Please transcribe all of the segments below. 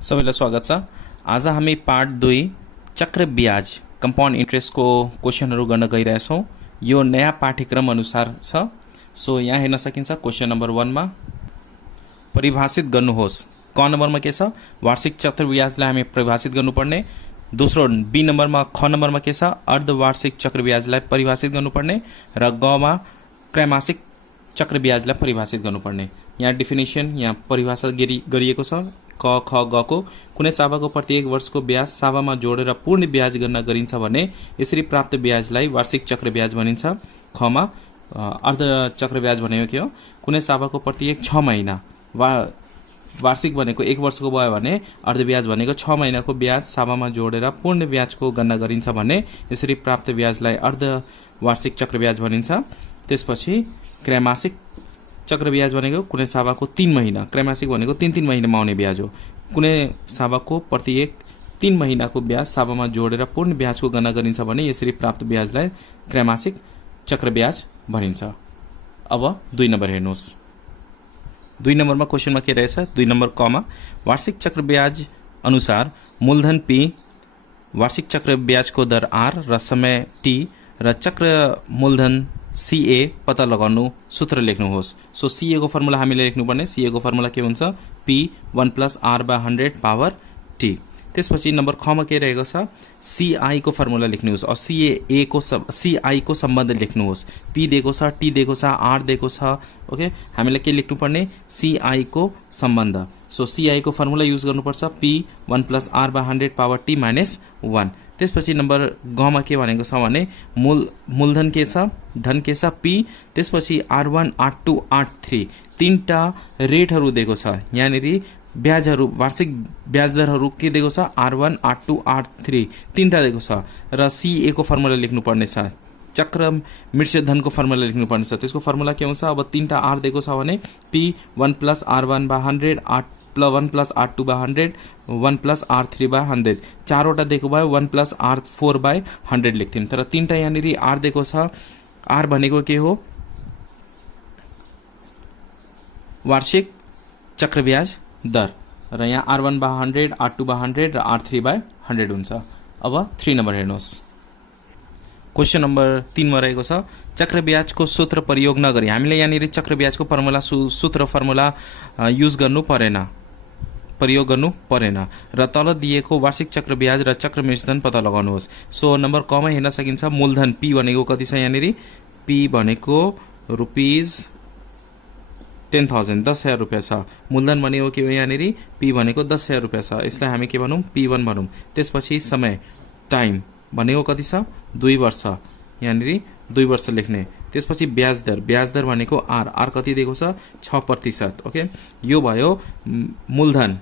सबैलाई स्वागत छ। आज हामी पार्ट 2 चक्र ब्याज कम्पाउन्ड इन्ट्रेस्टको क्वेसनहरू गर्न गइरहेछौँ। यो नयाँ पाठ्यक्रम अनुसार छ। सो यहाँ हेर्न सकिन्छ क्वेसन नम्बर 1 मा परिभाषित गर्नुहोस्। क नम्बरमा के छ, वार्षिक चक्र ब्याजलाई हामी परिभाषित गर्नुपर्ने। दोस्रो बी नम्बरमा ख नम्बरमा के छ, अर्धवार्षिक चक्र ब्याजलाई परिभाषित गर्नुपर्ने र ग मा त्रैमासिक चक्र ब्याजलाई परिभाषित गर्नुपर्ने। यहाँ डेफिनेसन यहाँ परिभाषा गरिएको छ। क ख ग को कुनै साभाको प्रत्येक वर्षको ब्याज साभामा जोडेर पूर्ण ब्याज गणना गरिन्छ भने यसरी प्राप्त ब्याजलाई वार्षिक चक्र ब्याज भनिन्छ। खमा अर्ध चक्र ब्याज भनेको के हो, कुनै साभाको प्रत्येक 6 महिना वार्षिक भनेको 1 वर्षको भयो भने अर्ध ब्याज भनेको 6 महिनाको ब्याज साभामा जोडेर पूर्ण ब्याजको गणना गरिन्छ भने यसरी प्राप्त ब्याजलाई अर्ध वार्षिक चक्र ब्याज भनिन्छ। त्यसपछि त्रैमासिक चक्र ब्याज भनेको कुनै साभाको 3 महिना, त्रैमासिक भनेको 3 महिनामा आउने ब्याज हो। कुनै साभाको प्रत्येक 3 महिनाको ब्याज साभामा जोडेर पूर्ण ब्याजको गणना गरिन्छ भने यसरी प्राप्त ब्याजलाई त्रैमासिक चक्र ब्याज भनिन्छ। अब 2 नम्बर हेर्नुहोस्। 2 नम्बरमा क्वेसनमा के रहेछ, 2 नम्बर कमा वार्षिक चक्र ब्याज अनुसार मूलधन P, वार्षिक चक्र ब्याजको दर R र समय T र चक्र मूलधन CA पत्ता लगाउनु सूत्र लेख्नुहोस्। सो CA को फर्मुला हामीले लेख्नुपर्ने। CA को फर्मुला के हुन्छ, P 1 + R/100 पावर T। त्यसपछि नम्बर ख मा के रहेको छ, CI को फर्मुला लेख्नुहोस् और CI को सम्बन्ध लेख्नुहोस्। P दिएको छ, T दिएको छ, R दिएको छ। ओके, हामीले के लेख्नुपर्ने, CI को सम्बन्ध। सो CI को फर्मुला युज गर्नुपर्छ, P 1 + R/100 पावर T - 1। त्यसपछि नम्बर ग मा के भनेको छ भने मूलधन के छ, धन के छ P, त्यसपछि R1 R2 R3 तीनटा रेटहरू दिएको छ। यहाँनेरि ब्याजहरू वार्षिक ब्याज दरहरू के दिएको छ, R1 R2 R3 तीनटा दिएको छ र CA को फर्मुला लेख्नुपर्ने छ। चक्र मिश्रधनको फर्मुला लेख्नुपर्ने छ। त्यसको फर्मुला के हुन्छ, अब तीनटा R दिएको छ भने P 1 + R1/100 1 + R2/100 1 + R3/100 चारवटा दिएको भयो 1 + R4/100 लेख्थ्यौँ। तर तीनटा यहाँनिर R दिएको छ। R भनेको के हो, वार्षिक चक्र ब्याज दर र यहाँ R1/100 R2/100 र R3/100 हुन्छ। अब 3 नम्बर हेर्नुहोस्। क्वेसन नम्बर 3 मा रहेको छ, चक्र ब्याजको सूत्र प्रयोग नगरी हामीले यहाँनिर चक्र ब्याजको फर्मुला सूत्र फर्मुला युज गर्नु परेन, प्रयोग गर्नु परेन र तल दिएको वार्षिक चक्र ब्याज र चक्र मिश्रधन पत्ता लगाउनुहोस्। सो नम्बर क मा हेर्न सकिन्छ, मूलधन P भनेको कति छ, यहाँनिर P भनेको रुपीज 10,000 10,000 रुपियाँ छ। मूलधन भनेको के हो, यहाँनिर P भनेको 10,000 रुपियाँ छ। यसलाई हामी के भनौँ, P1 भनौँ। त्यसपछि समय टाइम भनेको कति छ, 2 वर्ष, यहाँनिर 2 वर्ष लेख्ने। त्यसपछि ब्याज दर भनेको R कति दिएको छ, 6%। ओके, यो भयो मूलधन,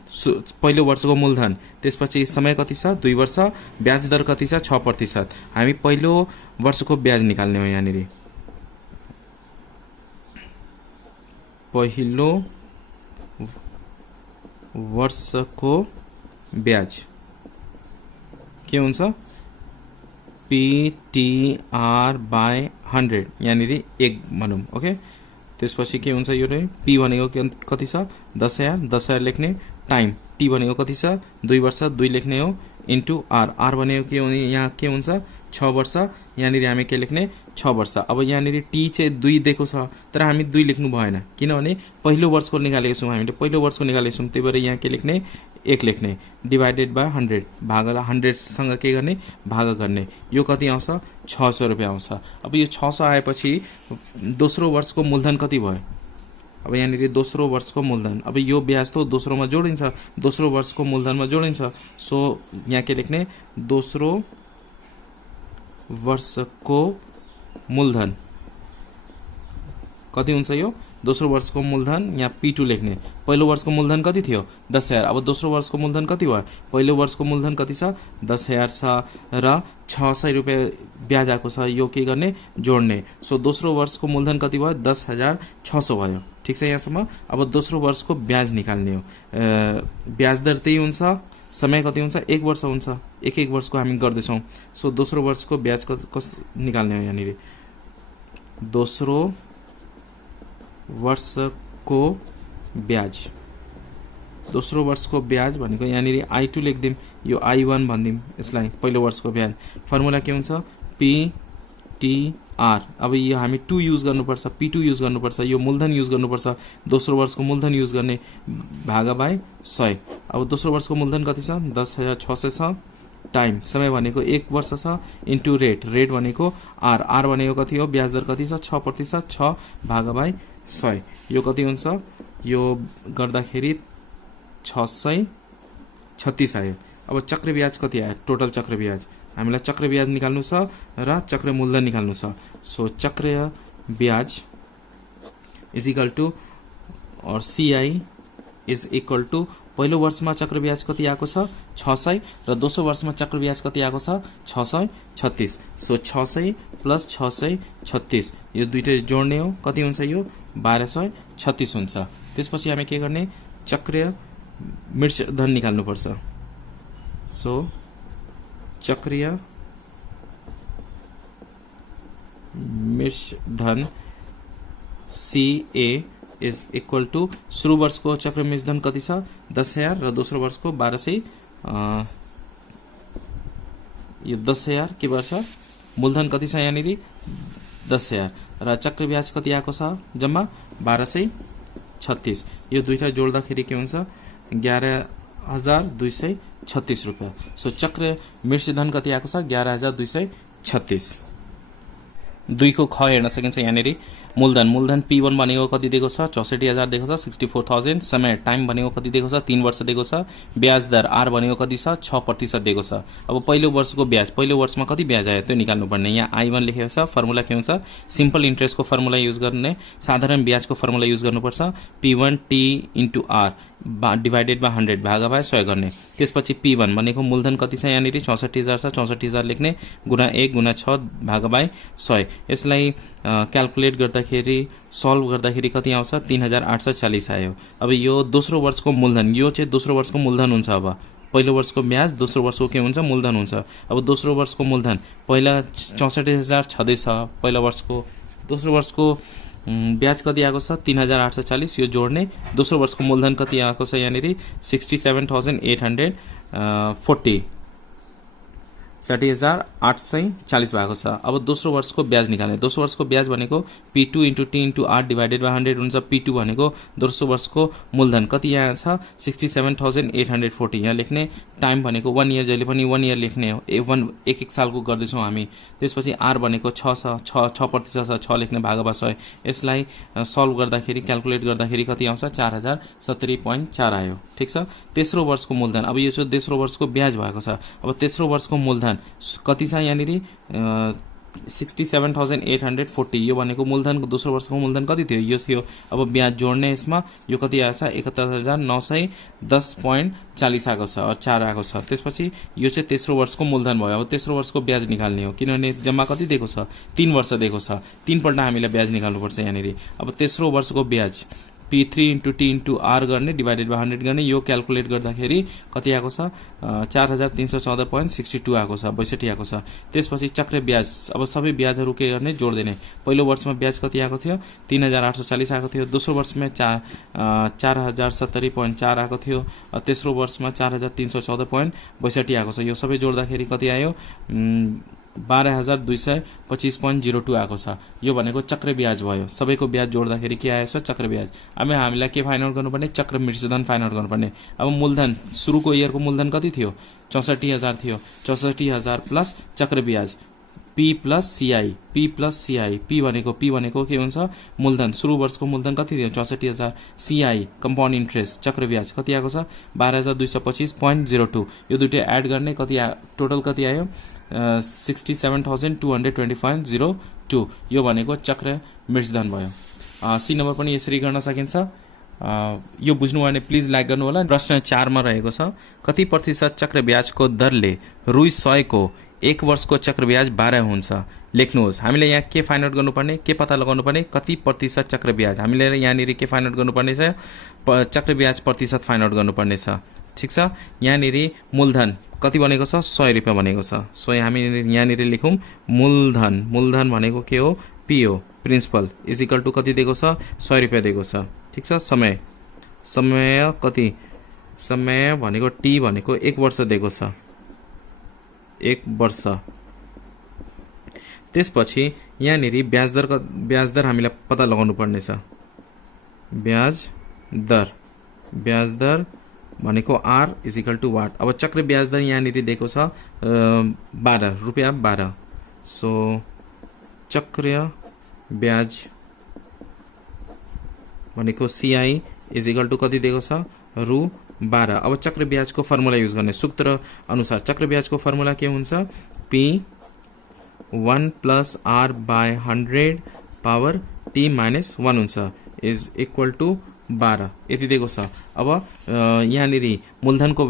पहिलो वर्षको मूलधन। त्यसपछि समय कति छ, 2 वर्ष, ब्याज दर कति छ, 6%। हामी पहिलो वर्षको ब्याज निकाल्ने हो। यहाँनिर पहिलो वर्षको ब्याज के हुन्छ, PTR/100 यहाँनिर 1 भनौँ। ओके, त्यसपछि के हुन्छ, यो P भनेको कति छ, 10,000 लेख्ने, टाइम T भनेको कति छ, 2 वर्ष, 2 लेख्ने हो, इन्टु R भनेको के हुने, यहाँ के हुन्छ, 6 वर्ष, यहाँनिर हामी के लेख्ने, 6 वर्ष। अब यहाँनिर T चाहिँ 2 दिएको छ तर हामी 2 लेख्नु भएन, किनभने पहिलो वर्षको निकालेको छौँ, हामीले पहिलो वर्षको निकालेको छौँ। त्यही भएर यहाँ के लेख्ने, 1 लेख्ने, /100 भागला 100 सँग के गर्ने, भाग गर्ने। यो कति आउँछ, 600 रुपियाँ आउँछ। अब यो 600 आएपछि दोस्रो वर्षको मूलधन कति भयो, अब यहाँनिर दोस्रो वर्षको मूलधन, अब यो ब्याज त दोस्रोमा जोडिन्छ, दोस्रो वर्षको मूलधनमा जोडिन्छ। सो यहाँ के लेख्ने, दोस्रो वर्षको मूलधन कति हुन्छ, यो दोस्रो वर्षको मूलधन यहाँ P2 लेख्ने। पहिलो वर्षको मूलधन कति थियो, 10,000। अब दोस्रो वर्षको मूलधन कति भयो, पहिलो वर्षको मूलधन कति छ, 10,000 छ र 600 रुपियाँ ब्याज आएको छ, यो के गर्ने, जोड्ने। सो दोस्रो वर्षको मूलधन कति भयो, 10,600 भयो। ठिक छ यहाँसम्म। अब दोस्रो वर्षको ब्याज निकाल्ने हो। ब्याज दर त्यही हुन्छ, समय कति हुन्छ, 1 वर्ष हुन्छ, 1 वर्षको हामी गर्दैछौँ। सो दोस्रो वर्षको ब्याज कस निकाल्ने हो, यहाँनिर दोस्रो वर्षको ब्याज दोस्रो वर्षको ब्याज भनेको यहाँनिर I2 लेखिदिउँ, यो I1 भनिदिउँ यसलाई, पहिलो वर्षको ब्याज। फर्मुला के हुन्छ PTR। अब यो हामी 2 युज गर्नुपर्छ, P2 युज गर्नुपर्छ, यो मूलधन युज गर्नुपर्छ, दोस्रो वर्षको मूलधन युज गर्ने भागा बाई 100। अब दोस्रो वर्षको मूलधन कति छ 10,600 छ, टाइम समय भनेको 1 वर्ष छ, इन्टु रेट, रेट भनेको आर, आर भनेको कति हो, ब्याज दर कति छ 6%, 6 भागा बाई 100, यो कति हुन्छ, यो गर्दाखेरि 636 आयो। अब चक्र ब्याज कति आयो, टोटल चक्र ब्याज, हामीलाई चक्र ब्याज निकाल्नु छ र चक्र मूलधन निकाल्नु छ। सो चक्र ब्याज इज इक्वल टु और CI इज इक्वल टु पहिलो वर्षमा चक्र ब्याज कति आएको छ 600 र दोस्रो वर्षमा चक्र ब्याज कति आएको छ 636। सो 600 प्लस 636 यो दुईटै जोड्ने हो, कति हुन्छ यो 1236 हुन्छ। त्यसपछि हामी के गर्ने, चक्रीय मृतधन निकाल्नु पर्छ। सो चक्रीय मृतधन CA इज इक्वल टू सुरु वर्षको चक्र मृतधन कति छ 10,000 र दोस्रो वर्षको 1200, यो 10,000 के वर्ष मूलधन कति छ यहाँनिर 10,000 र चक्र ब्याज कति आएको छ जम्मा 1236, यो दुईटा जोड्दाखेरि के हुन्छ 11,236 रुपियाँ। सो चक्र मृतधन कति आएको छ 11,236। 2 को ख हेर्न सकिन्छ यहाँनिर, मूलधन, मूलधन P1 भनेको कति दिएको छ 64,000 दिएको छ, 64,000। समय टाइम भनेको कति दिएको छ 3 वर्ष दिएको छ, ब्याज दर R भनेको कति छ 6% दिएको छ। अब पहिलो वर्षको ब्याज, पहिलो वर्षमा कति ब्याज आयो त्यो निकाल्नु पर्ने, यहाँ I1 लेखेको छ, फर्मुला के हुन्छ सिम्पल इन्ट्रेस्टको फर्मुला युज गर्ने, साधारण ब्याजको फर्मुला युज गर्नुपर्छ, P1T * R डिवाइडेड बाई 100 भागा बाई 100 गर्ने। त्यसपछि P1 भनेको मूलधन कति छ यहाँनिर 64,000 छ, 64,000 लेख्ने, गुणा 1 गुणा 6 भागा बाई 100। यसलाई क्याल्कुलेट गर्दाखेरि सल्भ गर्दाखेरि कति आउँछ 3,840 आयो। अब यो दोस्रो वर्षको मूलधन, यो चाहिँ दोस्रो वर्षको मूलधन हुन्छ। अब पहिलो वर्षको ब्याज, दोस्रो वर्षको के हुन्छ मूलधन हुन्छ। अब दोस्रो वर्षको मूलधन पहिला 64,000 छँदैछ, पहिलो वर्षको, दोस्रो वर्षको ब्याज कति आएको छ 3,840, यो जोड्ने, दोस्रो वर्षको मूलधन कति आएको छ यहाँनिर 67,840, 60,840 भएको छ। अब दोस्रो वर्षको ब्याज निकाल्ने, दोस्रो वर्षको ब्याज भनेको P2 * T * R divided by 100 हुन्छ। P2 भनेको दोस्रो वर्षको मूलधन कति यहाँ छ 67,840, यहाँ लेख्ने, टाइम भनेको 1 इयर, जहिले पनि 1 इयर लेख्ने हो, एक सालको गर्दैछौँ हामी। त्यसपछि R भनेको 6 छ, 6% छ, 6 लेख्ने भागा बाई 100। यसलाई सल्भ गर्दाखेरि क्याल्कुलेट गर्दाखेरि कति आउँछ 4,070.4 आयो। ठिक छ। तेस्रो वर्षको मूलधन, अब यो चाहिँ तेस्रो वर्षको ब्याज भएको छ। अब तेस्रो वर्षको मूलधन कति छ यहाँनिर 67,840, यो भनेको मूलधनको दोस्रो वर्षको मूलधन कति थियो यो थियो। अब ब्याज जोड्ने, यसमा यो कति आएछ 71,910.40 आएको छ, 4 आएको छ। त्यसपछि यो चाहिँ तेस्रो वर्षको मूलधन भयो। अब तेस्रो वर्षको ब्याज निकाल्ने हो, किनभने जम्मा कति दिएको छ 3 वर्ष दिएको छ, 3 पल्ट हामीलाई ब्याज निकाल्नुपर्छ यहाँनिर। अब तेस्रो वर्षको ब्याज P3 * T * R गर्ने, डिवाइडेड बाई 100 गर्ने, यो क्याल्कुलेट गर्दाखेरि कति आएको छ 4,314.62 आएको छ, 62 आएको छ। त्यसपछि चक्र ब्याज, अब सबै ब्याजहरू के गर्ने जोड्दिने। पहिलो वर्षमा ब्याज कति आएको थियो 3,840 आएको थियो, दोस्रो वर्षमा 4,070.4 आएको थियो, तेस्रो वर्षमा 4,314.62 आएको छ। यो सबै जोड्दाखेरि कति आयो 12,225.02 आएको छ। यो भनेको चक्र ब्याज भयो। सबैको ब्याज जोड्दाखेरि के आएछ चक्र ब्याज। अब हामीलाई के फाइन्ड आउट गर्नुपर्ने चक्र मृतधन फाइन्ड आउट गर्नुपर्ने। अब मूलधन सुरुको इयरको मूलधन कति थियो 64,000 थियो, 64,000 प्लस चक्र ब्याज P plus CI, P plus CI, P भनेको के हुन्छ मूलधन, सुरु वर्षको मूलधन कति थियो 64,000, CI कम्पाउन्ड इन्ट्रेस्ट चक्र ब्याज कति आएको छ 12,225.02, यो दुईटै एड गर्ने कति टोटल कति आयो 67,220.02, यो भनेको चक्र मृतधन भयो। सी नम्बर पनि यसरी गर्न सकिन्छ। यो बुझ्नु भने प्लिज लाइक गर्नु होला। प्रश्न 4 मा रहेको छ कति प्रतिशत चक्र ब्याजको दरले रु 100 को 1 वर्षको चक्र ब्याज 12 हुन्छ, लेख्नुहोस्। हामीले यहाँ के फाइन्ड आउट गर्नुपर्ने, के पत्ता लगाउनु पर्ने कति प्रतिशत चक्र ब्याज। हामीले यहाँनिर के फाइन्ड आउट गर्नुपर्ने छ चक्र ब्याज प्रतिशत फाइन्ड आउट गर्नुपर्ने छ। ठिक छ। यहाँनिर मूलधन कति बनेको छ 100 रुपियाँ बनेको छ। सो हामी यहाँनिर लेखौँ मूलधन, मूलधन भनेको के हो PO principal is equal to कति दिएको छ 100 रुपियाँ दिएको छ। ठिक छ। समय कति समय भनेको टी भनेको 1 वर्ष दिएको छ, 1 वर्ष। त्यसपछि यहाँनिर ब्याज दर हामीलाई पत्ता लगाउनु पर्ने छ। ब्याज दर भनेको R is equal to what. अब चक्र ब्याज दर यहाँनिर दिएको छ 12 रुपियाँ 12। सो चक्र ब्याज भनेको सीआई इज इक्वल टू कति दिएको छ रु 12। अब चक्र ब्याजको फर्मुला युज गर्ने सूत्र अनुसार चक्र ब्याजको फर्मुला के हुन्छ P 1 plus R by 100 power T minus 1 हुन्छ इज इक्वल टू 12 यति दिएको छ। अब यहाँनिर मूलधनको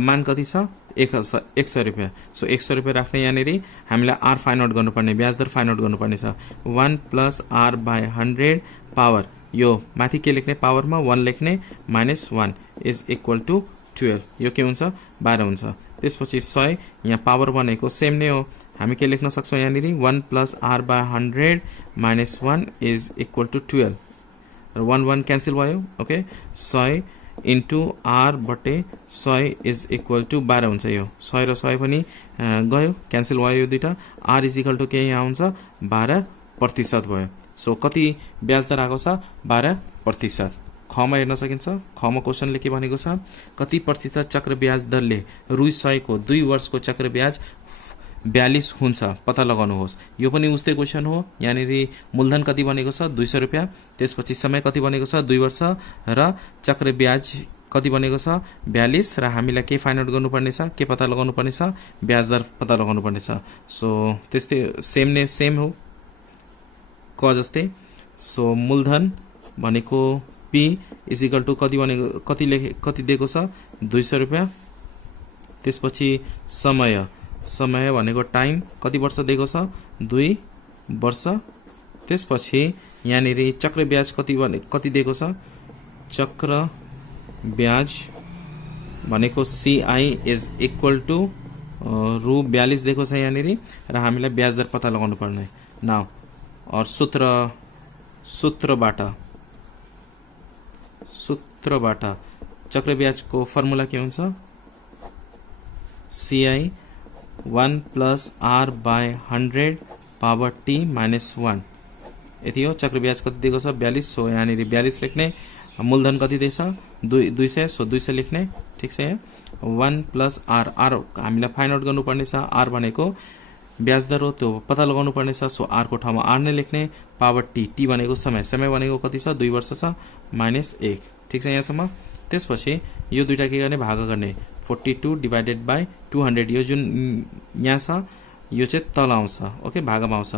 मान कति छ 100 रुपियाँ। सो 100 रुपियाँ राख्ने यहाँनिर हामीलाई आर फाइन्ड आउट गर्नुपर्ने, ब्याज दर फाइन्ड आउट गर्नुपर्ने छ। 1 प्लस आर बाई 100 पावर यो माथि के लेख्ने पावरमा 1 लेख्ने माइनस 1 इज इक्वल टू 12। यो के हुन्छ 12 हुन्छ। त्यसपछि 100 यहाँ पावर बनेको सेम नै हो, हामी के लेख्न सक्छौँ यहाँनिर 1 plus R by 100 minus 1 is equal to 12। 1 1 cancel भयो। ओके 100 इन्टु आर बटे 100 इज इक्वल टू 12 हुन्छ। यो 100 र 100 पनि गयो, क्यान्सल भयो यो दुईटा। आर इज इक्वल टू के यहाँ हुन्छ 12% भयो। सो कति ब्याज दर आएको छ 12%। खमा हेर्न सकिन्छ, खमा क्वेसनले के भनेको छ कति प्रतिशत चक्र ब्याज दरले रु 100 को 2 वर्षको चक्र ब्याज 42 हुन्छ पत्ता लगाउनुहोस्। यो पनि उस्तै क्वेसन हो। यहाँनिर मूलधन कति बनेको छ 200 रुपियाँ, त्यसपछि समय कति बनेको छ 2 वर्ष र चक्र ब्याज कति बनेको छ 42 र हामीलाई के फाइन्ड आउट गर्नुपर्ने छ, के पत्ता लगाउनु पर्ने छ ब्याज दर पत्ता लगाउनु पर्ने छ। सो त्यस्तै सेम हो क जस्तै। सो मूलधन भनेको पी इज इक्वल टू कति बनेको कति दिएको छ 200 रुपियाँ। त्यसपछि समय भनेको टाइम कति वर्ष दिएको छ 2 वर्ष। त्यसपछि यहाँनिर चक्र ब्याज कति दिएको छ, चक्र ब्याज भनेको सीआई इज इक्वल टू रु 42 दिएको छ यहाँनिर र हामीलाई ब्याज दर पत्ता लगाउनु पर्ने। नाउ और सूत्रबाट चक्र ब्याजको फर्मुला के हुन्छ CI 1 plus R by 100 power T minus 1 यति हो। चक्र ब्याज कति दिएको छ 42। सो यहाँनिर 42 लेख्ने, मूलधन कति दिएछ 200। सो 200 लेख्ने, ठिक छ। यहाँ 1 प्लस आर हामीलाई फाइन्ड आउट गर्नुपर्ने छ। आर भनेको ब्याज दर हो, त्यो पत्ता लगाउनु पर्ने छ। सो आर को ठाउँमा आर नै लेख्ने, पावर टी भनेको समय भनेको कति छ 2 वर्ष छ माइनस 1, ठिक छ यहाँसम्म। त्यसपछि यो दुईटा के गर्ने भाग गर्ने 42 डिवाइडेड बाई 200। यो जुन यहाँ छ यो चाहिँ तल आउँछ, ओके भागमा आउँछ।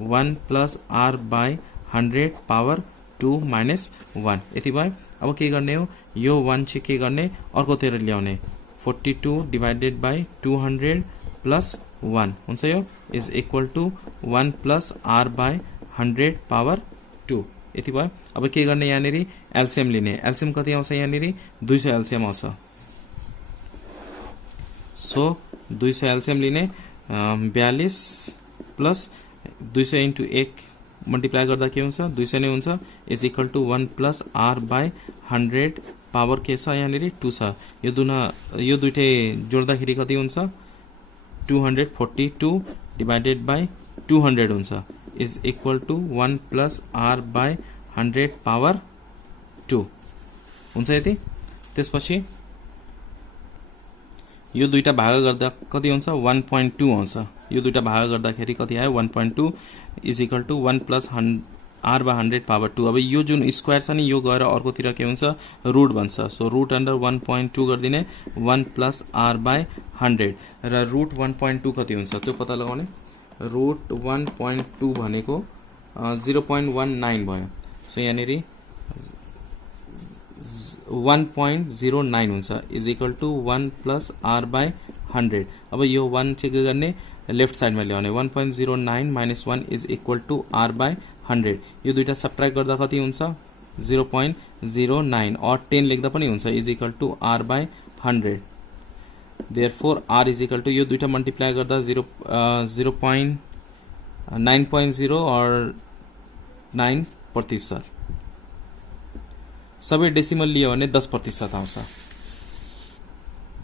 1 plus R by 100 power 2 minus 1 यति भयो। अब के गर्ने हो यो 1 चाहिँ के गर्ने अर्कोतिर ल्याउने 42 डिवाइडेड बाई 200 प्लस 1 हुन्छ। यो is equal to 1 plus R by 100 power 2 यति भयो। अब के गर्ने यहाँनिर एलसीएम लिने, एलसीएम कति आउँछ यहाँनिर 200 एलसीएम आउँछ। सो 200 एलसीएम लिने 42 प्लस 200 इन्टु 1 मल्टिप्लाई गर्दा के हुन्छ 200 नै हुन्छ is equal to 1 plus R by 100 power के छ यहाँनिर 2 छ। यो दुइटै जोड्दाखेरि कति हुन्छ 242 डिवाइडेड बाई 200 हुन्छ is equal to 1 plus R by 100 power 2 हुन्छ यति। त्यसपछि यो दुईटा भाग गर्दा कति हुन्छ 1.2 आउँछ। यो दुईटा भाग गर्दाखेरि कति आयो 1.2 is equal to 1 plus R by 100 power 2। अब यो जुन स्क्वायर छ नि यो गएर अर्कोतिर के हुन्छ रुट बन्छ। सो रुट अंडर 1.2 गरिदिने 1 प्लस आर बाई 100 र रुट 1.2 कति हुन्छ त्यो पत्ता लगाउने। रुट 1.2 भनेको 0.19 भयो। सो यहाँनिर 1.09 हुन्छ is equal to 1 plus R by 100। अब यो 1 चाहिँ के गर्ने लेफ्ट साइडमा ल्याउने 1.09 minus 1 is equal to R by 100। यो दुईटा सब्ट्र्याक्ट गर्दा कति हुन्छ 0.09 और 10 लेख्दा पनि हुन्छ is equal to R by 100। Therefore R is equal to यो दुईटा मल्टिप्लाई गर्दा 0.9.0 और 9%। सबै डेसिमल लियो भने 10% आउँछ।